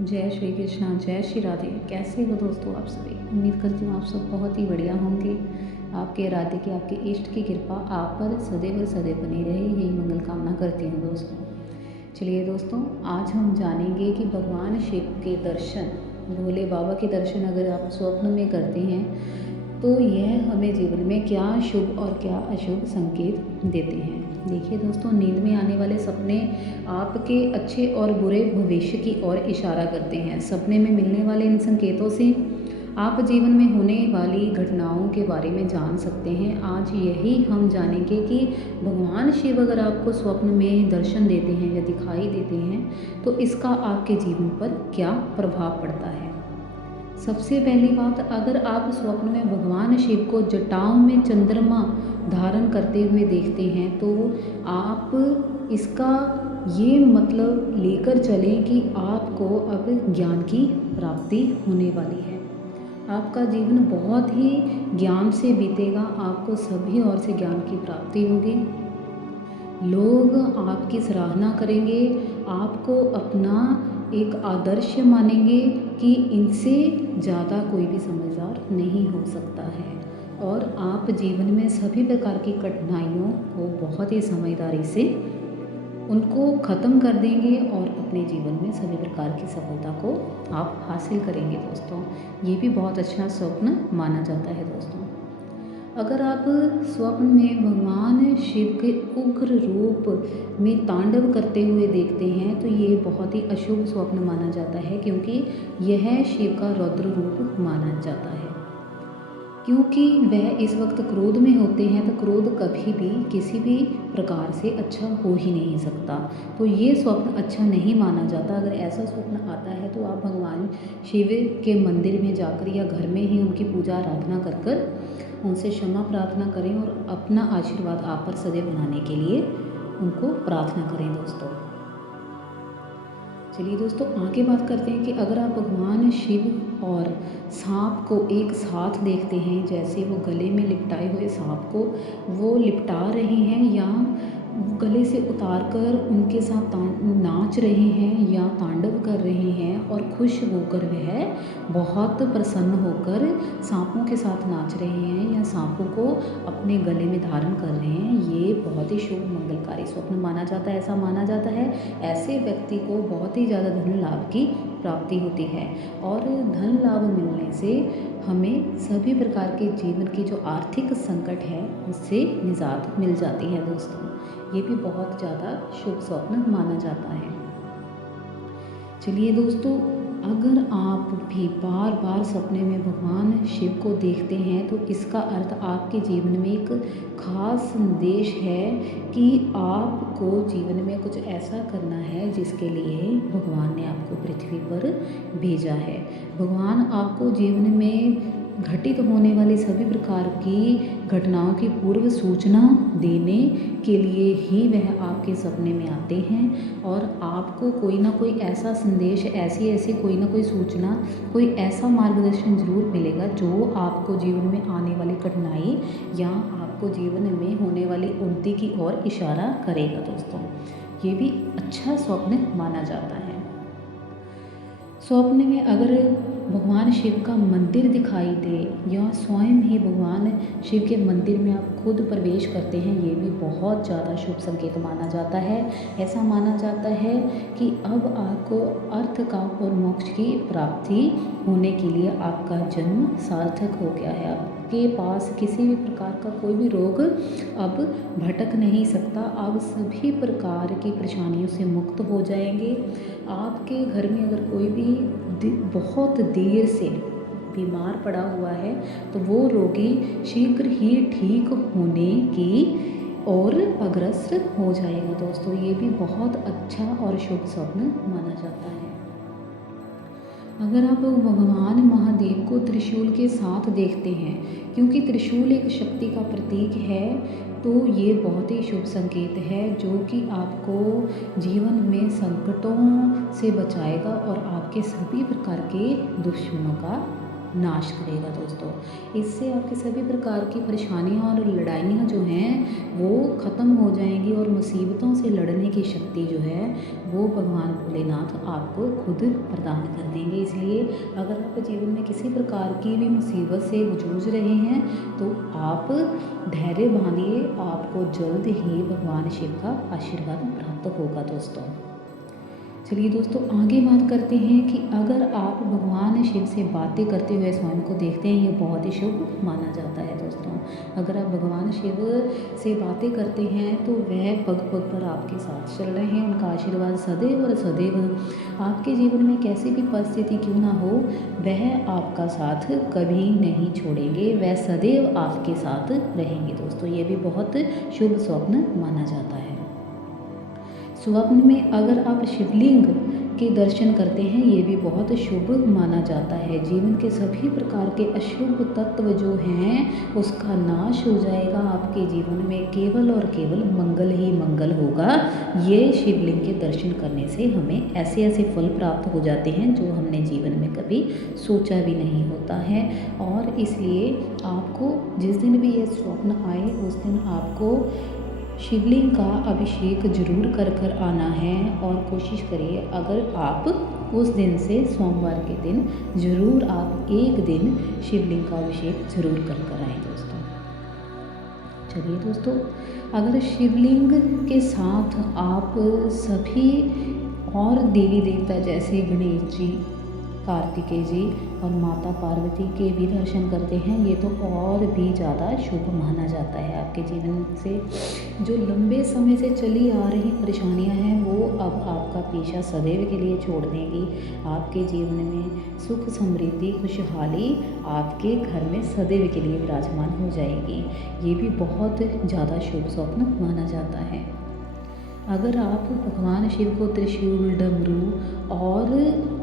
जय श्री कृष्णा, जय श्री राधे। कैसे हो दोस्तों आप सभी? उम्मीद करती हूँ आप सब बहुत ही बढ़िया होंगे। आपके राधे की, आपके इष्ट की कृपा आप पर सदैव सदैव बनी रहे, यही मंगल कामना करती हूँ दोस्तों। चलिए दोस्तों, आज हम जानेंगे कि भगवान शिव के दर्शन, भोले बाबा के दर्शन अगर आप स्वप्न में करते हैं तो यह हमें जीवन में क्या शुभ और क्या अशुभ संकेत देते हैं। देखिए दोस्तों, नींद में आने वाले सपने आपके अच्छे और बुरे भविष्य की ओर इशारा करते हैं। सपने में मिलने वाले इन संकेतों से आप जीवन में होने वाली घटनाओं के बारे में जान सकते हैं। आज यही हम जानेंगे कि भगवान शिव अगर आपको स्वप्न में दर्शन देते हैं या दिखाई देते हैं तो इसका आपके जीवन पर क्या प्रभाव पड़ता है। सबसे पहली बात, अगर आप स्वप्न में भगवान शिव को जटाओं में चंद्रमा धारण करते हुए देखते हैं तो आप इसका ये मतलब लेकर चलें कि आपको अब ज्ञान की प्राप्ति होने वाली है। आपका जीवन बहुत ही ज्ञान से बीतेगा, आपको सभी ओर से ज्ञान की प्राप्ति होगी। लोग आपकी सराहना करेंगे, आपको अपना एक आदर्श मानेंगे कि इनसे ज़्यादा कोई भी समझदार नहीं हो सकता है। और आप जीवन में सभी प्रकार की कठिनाइयों को बहुत ही समझदारी से उनको ख़त्म कर देंगे और अपने जीवन में सभी प्रकार की सफलता को आप हासिल करेंगे दोस्तों। ये भी बहुत अच्छा स्वप्न माना जाता है दोस्तों। अगर आप स्वप्न में भगवान शिव के उग्र रूप में तांडव करते हुए देखते हैं तो ये बहुत ही अशुभ स्वप्न माना जाता है, क्योंकि यह शिव का रौद्र रूप माना जाता है। क्योंकि वह इस वक्त क्रोध में होते हैं तो क्रोध कभी भी किसी भी प्रकार से अच्छा हो ही नहीं सकता। तो ये स्वप्न अच्छा नहीं माना जाता। अगर ऐसा स्वप्न आता है तो आप भगवान शिव के मंदिर में जाकर या घर में ही उनकी पूजा आराधना कर कर उनसे क्षमा प्रार्थना करें और अपना आशीर्वाद आप पर सदैव बनाने के लिए उनको प्रार्थना करें दोस्तों। चलिए दोस्तों, आगे बात करते हैं कि अगर आप भगवान शिव और सांप को एक साथ देखते हैं, जैसे वो गले में लिपटाए हुए सांप को वो लिपटा रहे हैं या गले से उतार कर उनके साथ नाच रहे हैं या तांडव कर रहे हैं और खुश होकर वह बहुत प्रसन्न होकर सांपों के साथ नाच रहे हैं या सांपों को अपने गले में धारण कर रहे हैं, ये बहुत ही शुभ मंगलकारी स्वप्न माना जाता है। ऐसा माना जाता है ऐसे व्यक्ति को बहुत ही ज़्यादा धन लाभ की प्राप्ति होती है और धन लाभ मिलने से हमें सभी प्रकार के जीवन की जो आर्थिक संकट है उससे निजात मिल जाती है दोस्तों। ये भी बहुत ज़्यादा शुभ स्वप्न माना जाता है। चलिए दोस्तों, अगर आप भी बार बार सपने में भगवान शिव को देखते हैं तो इसका अर्थ आपके जीवन में एक खास संदेश है कि आपको जीवन में कुछ ऐसा करना है जिसके लिए भगवान ने आपको पृथ्वी पर भेजा है। भगवान आपको जीवन में घटित होने वाली सभी प्रकार की घटनाओं की पूर्व सूचना देने के लिए ही वह आपके सपने में आते हैं और आपको कोई ना कोई ऐसा संदेश, ऐसी कोई ना कोई सूचना, कोई ऐसा मार्गदर्शन ज़रूर मिलेगा जो आपको जीवन में आने वाली कठिनाई या आपको जीवन में होने वाली उन्नति की ओर इशारा करेगा दोस्तों। ये भी अच्छा स्वप्न माना जाता है। स्वप्न में अगर भगवान शिव का मंदिर दिखाई दे या स्वयं ही भगवान शिव के मंदिर में आप खुद प्रवेश करते हैं, ये भी बहुत ज़्यादा शुभ संकेत माना जाता है। ऐसा माना जाता है कि अब आपको अर्थ काम और मोक्ष की प्राप्ति होने के लिए आपका जन्म सार्थक हो गया है। आपके पास किसी भी प्रकार का कोई भी रोग अब भटक नहीं सकता। आप सभी प्रकार की परेशानियों से मुक्त हो जाएंगे। आपके घर में अगर कोई भी बहुत देर से बीमार पड़ा हुआ है तो वो रोगी शीघ्र ही ठीक होने की ओर अग्रसर हो जाएगा दोस्तों। ये भी बहुत अच्छा और शुभ स्वप्न माना जाता है। अगर आप भगवान महादेव को त्रिशूल के साथ देखते हैं, क्योंकि त्रिशूल एक शक्ति का प्रतीक है, तो ये बहुत ही शुभ संकेत है जो कि आपको जीवन में संकटों से बचाएगा और आपके सभी प्रकार के दुश्मनों का नाश करेगा दोस्तों। इससे आपकी सभी प्रकार की परेशानियाँ और लड़ाइयाँ जो हैं वो ख़त्म हो जाएंगी और मुसीबतों से लड़ने की शक्ति जो है वो भगवान भोलेनाथ आपको खुद प्रदान कर देंगे। इसलिए अगर आप जीवन में किसी प्रकार की भी मुसीबत से जूझ रहे हैं तो आप धैर्य बांधिए, आपको जल्द ही भगवान शिव का आशीर्वाद प्राप्त होगा दोस्तों। चलिए दोस्तों आगे बात करते हैं कि अगर आप भगवान शिव से बातें करते हुए स्वयं को देखते हैं, ये बहुत ही शुभ माना जाता है दोस्तों। अगर आप भगवान शिव से बातें करते हैं तो वह पग पग पर आपके साथ चल रहे हैं, उनका आशीर्वाद सदैव और सदैव आपके जीवन में कैसी भी परिस्थिति क्यों ना हो वह आपका साथ कभी नहीं छोड़ेंगे, वह सदैव आपके साथ रहेंगे दोस्तों। ये भी बहुत शुभ स्वप्न माना जाता है। स्वप्न में अगर आप शिवलिंग के दर्शन करते हैं ये भी बहुत शुभ माना जाता है। जीवन के सभी प्रकार के अशुभ तत्व जो हैं उसका नाश हो जाएगा, आपके जीवन में केवल और केवल मंगल ही मंगल होगा। ये शिवलिंग के दर्शन करने से हमें ऐसे ऐसे फल प्राप्त हो जाते हैं जो हमने जीवन में कभी सोचा भी नहीं होता है। और इसलिए आपको जिस दिन भी ये स्वप्न आए उस दिन आपको शिवलिंग का अभिषेक जरूर कर आना है और कोशिश करिए अगर आप उस दिन से सोमवार के दिन ज़रूर आप एक दिन शिवलिंग का अभिषेक जरूर कर आएँ दोस्तों। चलिए दोस्तों अगर शिवलिंग के साथ आप सभी और देवी देवता जैसे गणेश जी, कार्तिकेय जी और माता पार्वती के भी दर्शन करते हैं ये तो और भी ज़्यादा शुभ माना जाता है। आपके जीवन से जो लंबे समय से चली आ रही परेशानियां हैं वो अब आपका पीछा सदैव के लिए छोड़ देंगी। आपके जीवन में सुख समृद्धि खुशहाली आपके घर में सदैव के लिए विराजमान हो जाएगी। ये भी बहुत ज़्यादा शुभ स्वप्न माना जाता है। अगर आप भगवान शिव को त्रिशूल, डमरू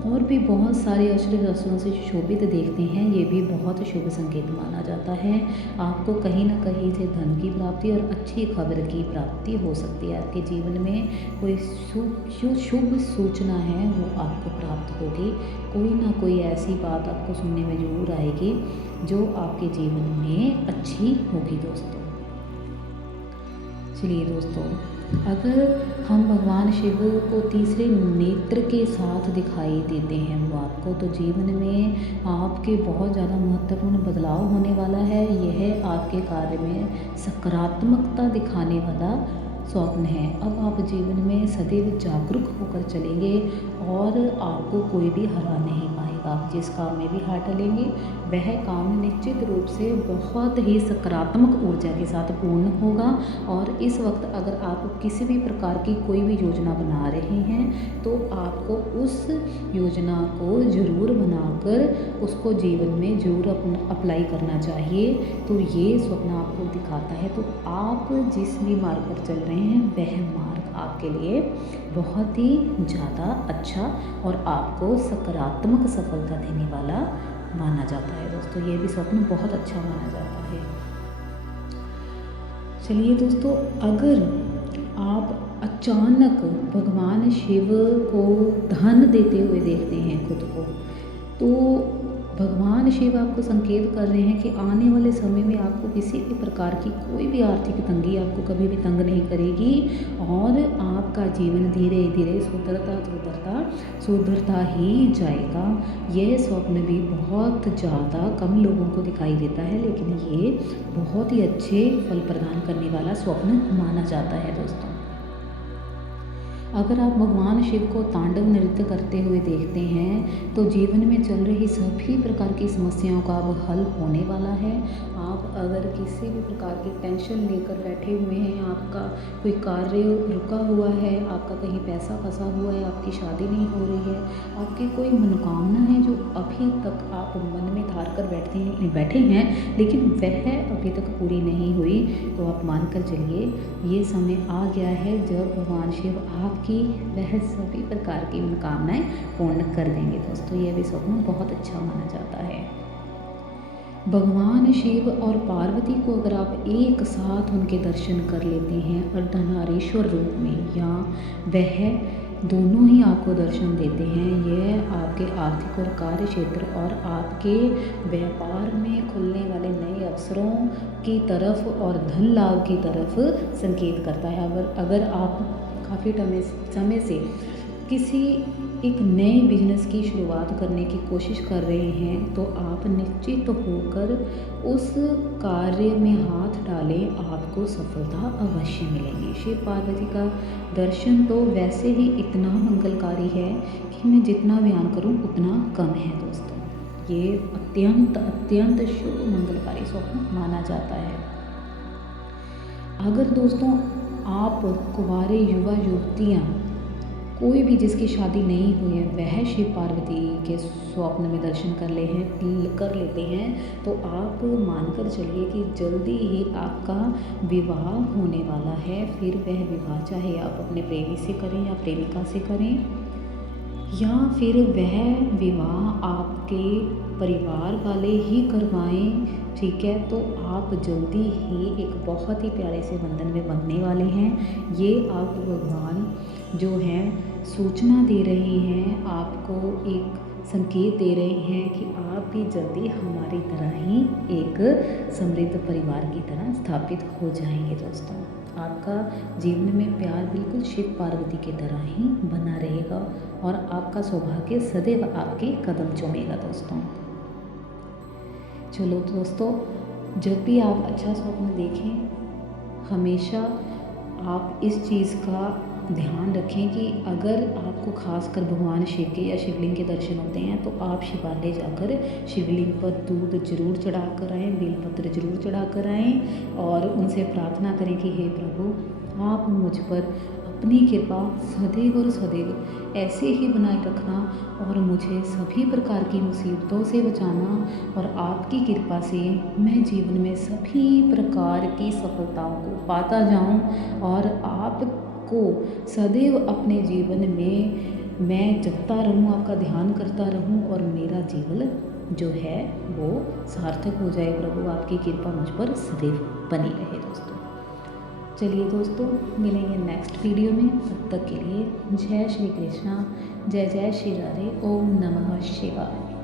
और भी बहुत सारे अस्त्र शस्त्रों से शोभित देखते हैं ये भी बहुत शुभ संकेत माना जाता है। आपको कहीं ना कहीं से धन की प्राप्ति और अच्छी खबर की प्राप्ति हो सकती है। आपके जीवन में कोई शुभ सूचना है वो आपको प्राप्त होगी। कोई ना कोई ऐसी बात आपको सुनने में जरूर आएगी जो आपके जीवन में अच्छी होगी दोस्तों। चलिए दोस्तों अगर हम भगवान शिव को तीसरे नेत्र के साथ दिखाई देते हैं वो आपको तो जीवन में आपके बहुत ज़्यादा महत्वपूर्ण बदलाव होने वाला है। यह आपके कार्य में सकारात्मकता दिखाने वाला स्वप्न है। अब आप जीवन में सदैव जागरूक होकर चलेंगे और आपको कोई भी हरा नहीं पाएगा। आप जिस काम में भी हाथ डालेंगे वह काम निश्चित रूप से बहुत ही सकारात्मक ऊर्जा के साथ पूर्ण होगा। और इस वक्त अगर आप किसी भी प्रकार की कोई भी योजना बना रहे हैं तो आपको उस योजना को ज़रूर बनाकर उसको जीवन में ज़रूर अप्लाई करना चाहिए। तो ये स्वप्न आपको दिखाता है तो आप जिस भी मार्ग पर चल रहे हैं वह मार्ग आपके लिए बहुत ही ज़्यादा अच्छा और आपको सकारात्मक सफलता देने वाला माना जाता है दोस्तों। ये भी स्वप्न बहुत अच्छा माना जाता है। चलिए दोस्तों अगर आप अचानक भगवान शिव को धन देते हुए देखते हैं खुद को तो भगवान शिव आपको संकेत कर रहे हैं कि आने वाले समय में आपको किसी भी प्रकार की कोई भी आर्थिक तंगी आपको कभी भी तंग नहीं करेगी और आपका जीवन धीरे धीरे सुधरता ही जाएगा। यह स्वप्न भी बहुत ज़्यादा कम लोगों को दिखाई देता है लेकिन ये बहुत ही अच्छे फल प्रदान करने वाला स्वप्न माना जाता है दोस्तों। अगर आप भगवान शिव को तांडव नृत्य करते हुए देखते हैं तो जीवन में चल रही सभी प्रकार की समस्याओं का अब हल होने वाला है। आप अगर किसी भी प्रकार की टेंशन लेकर बैठे हुए हैं, आपका कोई कार्य रुका हुआ है, आपका कहीं पैसा फंसा हुआ है, आपकी शादी नहीं हो रही है, आपकी कोई मनोकामना है जो अभी तक आप मन में धार कर बैठे हैं लेकिन वह अभी तक पूरी नहीं हुई तो आप मान कर चलिए ये समय आ गया है जब भगवान शिव आपकी वह सभी प्रकार की मनोकामनाएं पूर्ण कर देंगे दोस्तों। यह भी स्वप्न बहुत अच्छा माना जाता है। भगवान शिव और पार्वती को अगर आप एक साथ उनके दर्शन कर लेते हैं अर्धनारीश्वर रूप में या वह दोनों ही आपको दर्शन देते हैं, यह आपके आपके आर्थिक और कार्य क्षेत्र और आपके व्यापार में खुलने वाले नए अवसरों की तरफ और धन लाभ की तरफ संकेत करता है। अगर आप काफ़ी समय से किसी एक नए बिजनेस की शुरुआत करने की कोशिश कर रहे हैं तो आप निश्चित होकर उस कार्य में हाथ डालें, आपको सफलता अवश्य मिलेगी। शिव पार्वती का दर्शन तो वैसे ही इतना मंगलकारी है कि मैं जितना बयान करूं उतना कम है दोस्तों। ये अत्यंत शुभ मंगलकारी स्वप्न माना जाता है। अगर दोस्तों आप कुंवारे युवा युवतियाँ कोई भी जिसकी शादी नहीं हुई है वह शिव पार्वती के स्वप्न में दर्शन कर लेते हैं तो आप मानकर चलिए कि जल्दी ही आपका विवाह होने वाला है। फिर वह विवाह चाहे आप अपने प्रेमी से करें या प्रेमिका से करें या फिर वह विवाह आपके परिवार वाले ही करवाएं, ठीक है, तो आप जल्दी ही एक बहुत ही प्यारे से बंधन में बंधने वाले हैं। ये आपको भगवान जो हैं सूचना दे रहे हैं, आपको एक संकेत दे रहे हैं कि आप भी जल्दी हमारी तरह ही एक समृद्ध परिवार की तरह स्थापित हो जाएंगे दोस्तों। आपका जीवन में प्यार बिल्कुल शिव पार्वती की तरह ही बना रहेगा और आपका सौभाग्य सदैव आपके कदम चूमेगा दोस्तों। चलो दोस्तों, जब भी आप अच्छा स्वप्न देखें हमेशा आप इस चीज़ का ध्यान रखें कि अगर आपको खासकर भगवान शिव के या शिवलिंग के दर्शन होते हैं तो आप शिवालय जाकर शिवलिंग पर दूध जरूर चढ़ा कर आएँ, बेलपत्र जरूर चढ़ा कर आएँ और उनसे प्रार्थना करें कि हे प्रभु आप मुझ पर अपनी कृपा सदैव और सदैव ऐसे ही बनाए रखना और मुझे सभी प्रकार की मुसीबतों से बचाना और आपकी कृपा से मैं जीवन में सभी प्रकार की सफलताओं को पाता जाऊं और आपको सदैव अपने जीवन में मैं जपता रहूं, आपका ध्यान करता रहूं और मेरा जीवन जो है वो सार्थक हो जाए। प्रभु आपकी कृपा मुझ पर सदैव बनी रहे दोस्तों। चलिए दोस्तों, मिलेंगे नेक्स्ट वीडियो में। तब तक के लिए जय श्री कृष्णा, जय जय श्री राधे, ओम नमः शिवाय।